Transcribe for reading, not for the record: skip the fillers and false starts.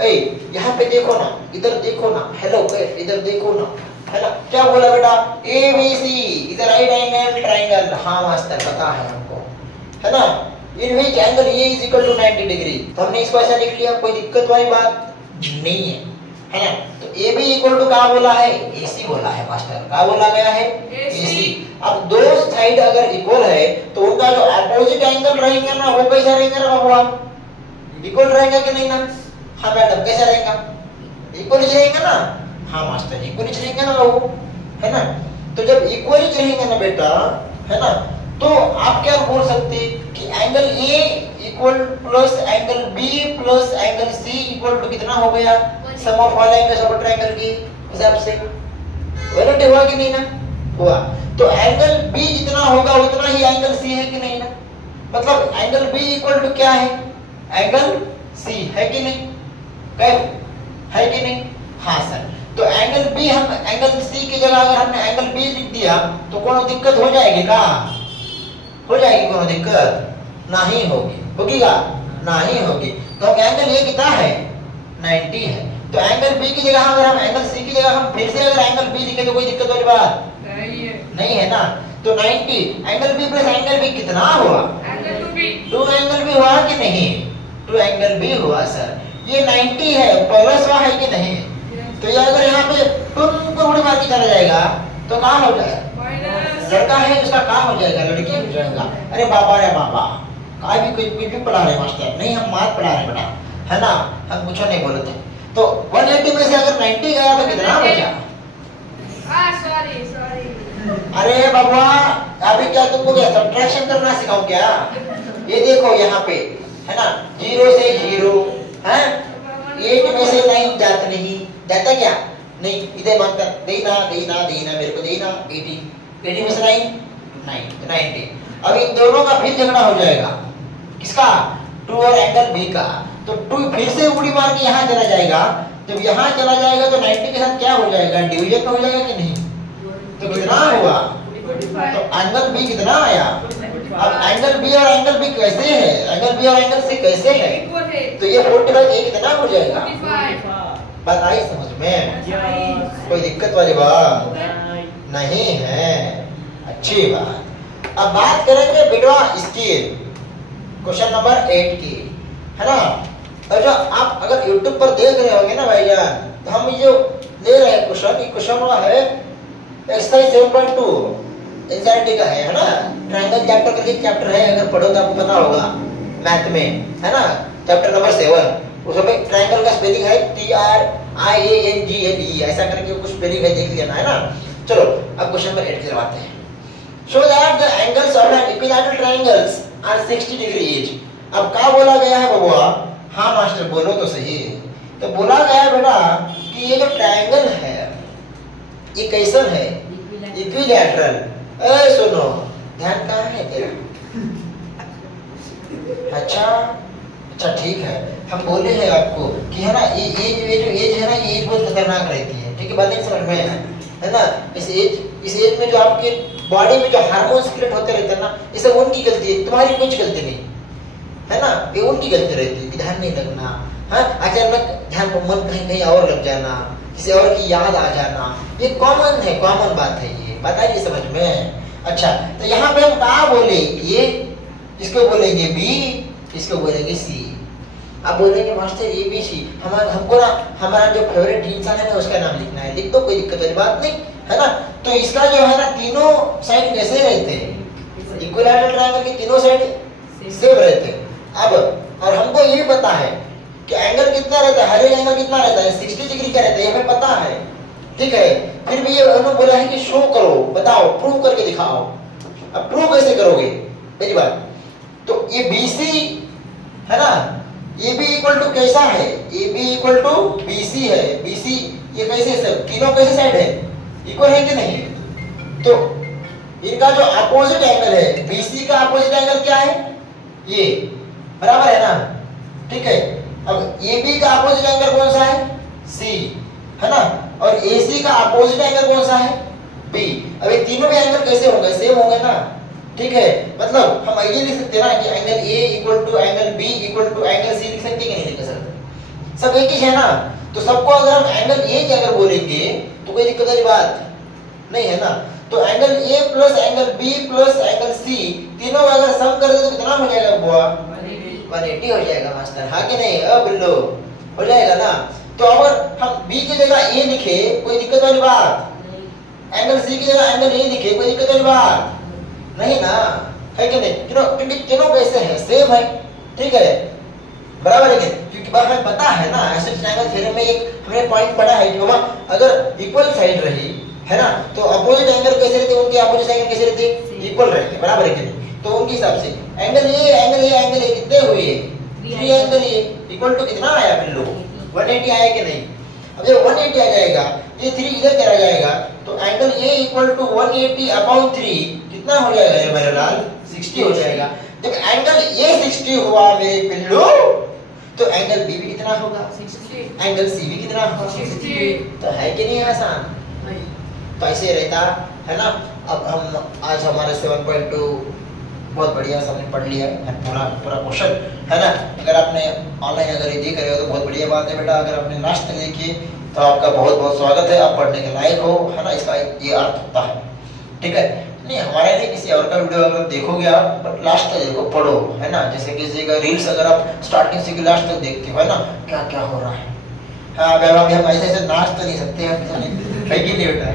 ए यहाँ पे देखो ना, इधर देखो ना, हेलो इधर देखो ना, है ना, क्या बोला बेटा, ABC is a right angle triangle. हाँ मास्टर पता है हमको, है ना, in which angle A is equal to 90 degree. तो हमने इसको ऐसा लिख लिया, कोई दिक्कत वाली बात नहीं है ना। तो AB इक्वल टू क्या बोला है, AC बोला है मास्टर, क्या बोला गया है, AC। अब दो साइड अगर इक्वल है तो उनका जो अपोजिट एंगल रहेगा ना वो कैसा रहेगा ना बाबू, इक्वल रहेगा कि नहीं ना। हाँ मैडम कैसा रहेगा, इक्वल ही रहेगा ना। हाँ मास्टर इक्वल ही रहेगा ना बाबू, है ना। तो जब इक्वल ही रहेगा ना बेटा, है ना, तो आप क्या बोल सकते कि angle A equal plus angle B plus angle C equal to कितना हो गया, sum of all angles of triangle के हिसाब से। वैलिड हुआ कि नहीं ना, हुआ। तो एंगल B जितना होगा उतना ही एंगल C है कि नहीं ना। मतलब एंगल B इक्वल टू क्या है, एंगल C है कि नहीं, है कि नहीं। हाँ सर, तो एंगल B हम एंगल C की जगह अगर हमने एंगल B लिख दिया तो कोनो दिक्कत हो जाएगी का, हो जाएगी कोनो दिक्कत नहीं होगी, होगी का नहीं होगी। तो हम एंगल A कितना है 90 है, तो एंगल B की जगह अगर हम एंगल C की जगह हम फिर से अगर एंगल B लिखे तो कोई दिक्कत वाली बात नहीं है ना। तो 90 angle B plus angle B कितना हुआ, टू एंगल B हुआ कि नहीं, टू एंगल B हुआ सर। ये 90 है, प्लस हुआ है कि नहीं। तो ये अगर यहाँ पे टून पर उड़ी मार के चला जाएगा तो कहाँ हो जाएगा, लड़का है उसका कहाँ हो जाएगा, लड़की हो जाएगा। अरे बाबा रे बाबा, काय भी कुछ भी पढ़ा रहे मास्टर, नहीं हम मात पढ़ा रहे बेटा, है ना, हम कुछ नहीं बोलते। तो 180 में से अगर 90 गया तो कितना बचा, सॉरी। अरे बाबा अभी क्या तुमको क्या सब्ट्रैक्शन करना सिखाऊं क्या। ये देखो यहाँ पे, है ना, 0 से 0 है, 8 में से 9 जाता नहीं, जाता क्या नहीं, इधर मत कर, देना देना देना मेरे को देना, 80 में से 90। अब इन दोनों का फिर झगड़ा हो जाएगा, किसका, 2 और एंगल B का। तो 2 फिर से उड़ी मार के यहाँ चला जाएगा, जब यहाँ चला जाएगा तो 90 के साथ क्या हो जाएगा, डिवीजन हो जाएगा कि नहीं। तो कितना हुआ, तो एंगल B कितना आया। अब एंगल B और एंगल B कैसे है, एंगल B और एंगल C कैसे है, तो ये 45 ये कितना हो जाएगा, बात आई समझ में, कोई दिक्कत वाली बात नहीं है, अच्छी बात। अब बात करेंगे बेटवा स्केल, क्वेश्चन नंबर 8 की, है ना। और जो आप अगर YouTube पर देख रहे होंगे ना भाईजान, तो हम ये जो ले रहे हैं क्वेश्चन, ये क्वेश्चन हुआ है एक्सरसाइज 7.2 एनसीईआरटी का है ना। ट्रायंगल चैप्टर करके चैप्टर है, अगर पढ़ो तो आपको पता होगा मैथ में, है ना, चैप्टर नंबर 7। उसमें ट्रायंगल का स्पेलिंग है TRIANGLE, ऐसा करके कुछ स्पेलिंग है, देख लेना, है ना। चलो अब क्वेश्चन नंबर 8 की तरफ आते हैं। Show that the angles of an equilateral triangles are 60 degree each. अब क्या बोला गया है बबुआ, हाँ मास्टर बोलो तो सही। तो बोला गया है बेटा कि ये जो ट्रायंगल है ये कैसा है, इक्विलैटरल। ए सुनो, ध्यान कहाँ है तेरा, अच्छा ठीक है, हम बोले हैं आपको कि है ना, ये जो एज है ना, ये एज बहुत खतरनाक रहती है, ठीक है, बात नहीं समझ में है ना। इस एज में जो आपके बॉडी में जो हार्मोन्स क्रिएट होते रहते हैं ना, ये सब उनकी गलती है, तुम्हारी कुछ गलती नहीं, है ना, ये उनकी गलती रहती है। ध्यान नहीं लगना, हाँ, अचानक ध्यान मन कहीं और लग जाना, किसी और की याद आ जाना, ये कॉमन है, कॉमन बात है, ये पता है समझ में। अच्छा, तो यहाँ पे हम क्या बोले, ये इसको बोलेंगे B, इसको बोलेंगे C। अब बोलेंगे मास्टर ABC, हमको ना हमारा जो फेवरेट इंसान है ना उसका नाम लिखना है, लिख दो, कोई दिक्कत वाली बात नहीं, है ना। तो इसका जो है ना तीनों साइड कैसे रहते हैं, इक्विलैटरल ट्रायंगल के तीनों साइड सेम रहते हैं। अब और हमको ये भी पता है कि एंगल कितना रहता है, हर एक एंगल कितना रहता है, 60 डिग्री का रहता है, ये हमें पता है, ठीक है। फिर भी ये उन्होंने बोला है कि शो करो, बताओ, प्रूव करके दिखाओ। अब प्रूव कैसे करोगे, मेरी बात, तो ये BC है ना, AB इक्वल टू कैसा है, AB इक्वल टू BC है, BC ये कैसे सब तीनों कैसे साइड है, इक्वल है कि नहीं। तो इनका जो अपोजिट एंगल है, BC का अपोजिट एंगल क्या है, ये बराबर है ना, ठीक है। अब AB का अपोजिट एंगल कौन सा है, C, है ना, और AC का अपोजिट एंगल कौन सा है, B। अब ये तीनों के एंगल कैसे होंगे, सेम होंगे ना, ठीक है। मतलब हम ये लिख सकते हैं ना कि angle A equal to angle B equal to angle C लिख सकते हैं कि नहीं लिख सकते, सब एक ही है ना, तो सबको अगर हम एंगल ए के अगर बोलेंगे तो कोई दिक्कत वाली बात नहीं है ना। तो angle A plus angle B plus angle C तीनों अगर सम कर दे तो कितना हो जाएगा बुआ? 180 हो जाएगा मास्टर, हाँ कि नहीं? बिल्लो हो जाएगा ना। तो अगर हम बी की जगह ए लिखे कोई दिक्कत वाली बात? एंगल सी की जगह एंगल ए लिखे कोई दिक्कत वाली बात नहीं ना, है कि नहीं? क्योंकि तीनों कैसे हैं? सेम है, ठीक है, बराबर है। क्योंकि बात हमें पता है ना, ऐसे ट्रायंगल थ्योरम में एक हमने पॉइंट पढ़ा है कि बाबा अगर इक्वल साइड रही है ना तो अपोजिट एंगल कैसे रहते? उनके अपोजिट एंगल कैसे रहते? इक्वल रहते, बराबर है कि नहीं? तो उनके हिसाब से एंगल ए कितने हुए? 3 एंगल ए इक्वल टू कितना आया फिर लोग? 180 आया कि नहीं? अब जब 180 आ जाएगा, ये 3 इधर चला जाएगा, तो angle A equal to 180 upon 3 कितना हो जाएगा मेरे लाल? 60 हो जाएगा। जब एंगल ए 60 हुआ मेरे पिल्लो, तो एंगल बी भी कितना होगा? 60। एंगल सी भी कितना होगा? 60। तो है कि नहीं आसान? तो ऐसे रहता है ना। अब हम आज हमारे 7.2 बहुत बढ़िया से हमने पढ़ लिया है पूरा क्वेश्चन, है ना। अगर आपने ऑनलाइन अगर ये देख रहे हो तो बहुत बढ़िया बात है बेटा। अगर आपने लास्ट तक देखी तो आपका बहुत बहुत स्वागत है, आप पढ़ने के लायक हो, है ना। इसका ये अर्थ होता है, ठीक है। नहीं हमारे लिए किसी और का वीडियो अगर देखोगे आप, बट लास्ट तक देखो, पढ़ो, है ना। जैसे किसी का रील्स अगर आप स्टार्टिंग से लास्ट तक देखते हो, है ना, क्या क्या हो रहा है। हाँ, अगर हम ऐसे ऐसे नाच तो नहीं सकते हैं, है कि नहीं बेटा?